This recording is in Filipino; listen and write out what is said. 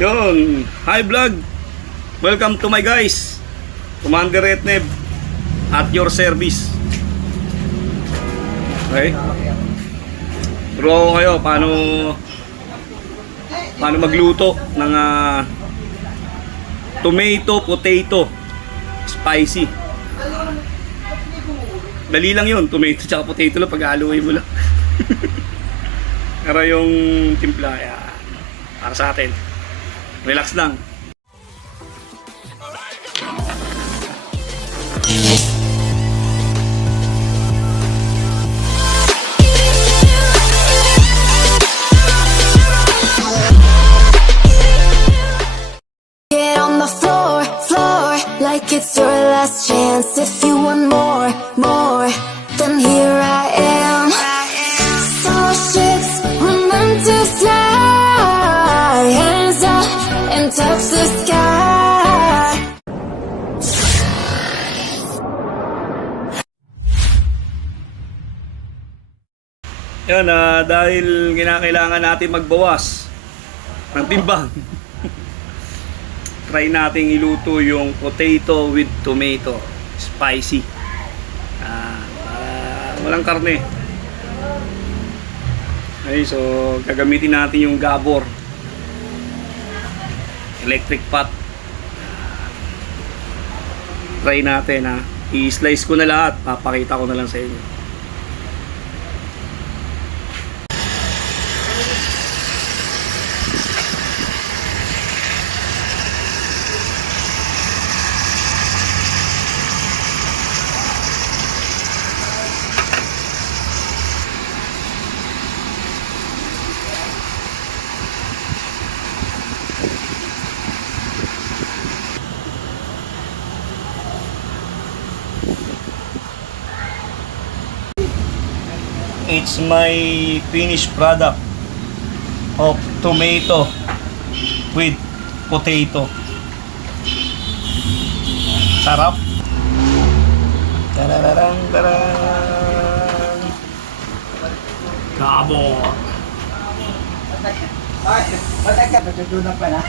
Yun, hi vlog. Welcome to my guys. Commander Etneb at your service. Okay? Turo ko kayo paano magluto ng tomato potato spicy. Dali lang yun, tomato tsaka potato lang, pag-haluin mo lang. Pero yung timpla, para sa atin. Relax lang. Get on the floor, like it's your last chance. If you want more, then here I am. Starships were meant to fly, hands up and touch the sky. Yan, dahil kinakailangan natin magbawas ng timbang. Try nating iluto yung potato with tomato spicy. Walang karne. Okay, so gagamitin natin yung gabor electric pot. Try natin, i-slice ko na lahat, papakita ko na lang sa inyo. It's my finished product of tomato with potato. Sarap. Tarararang, tararang. Gabor. Ay, matagka, natutunan pa na.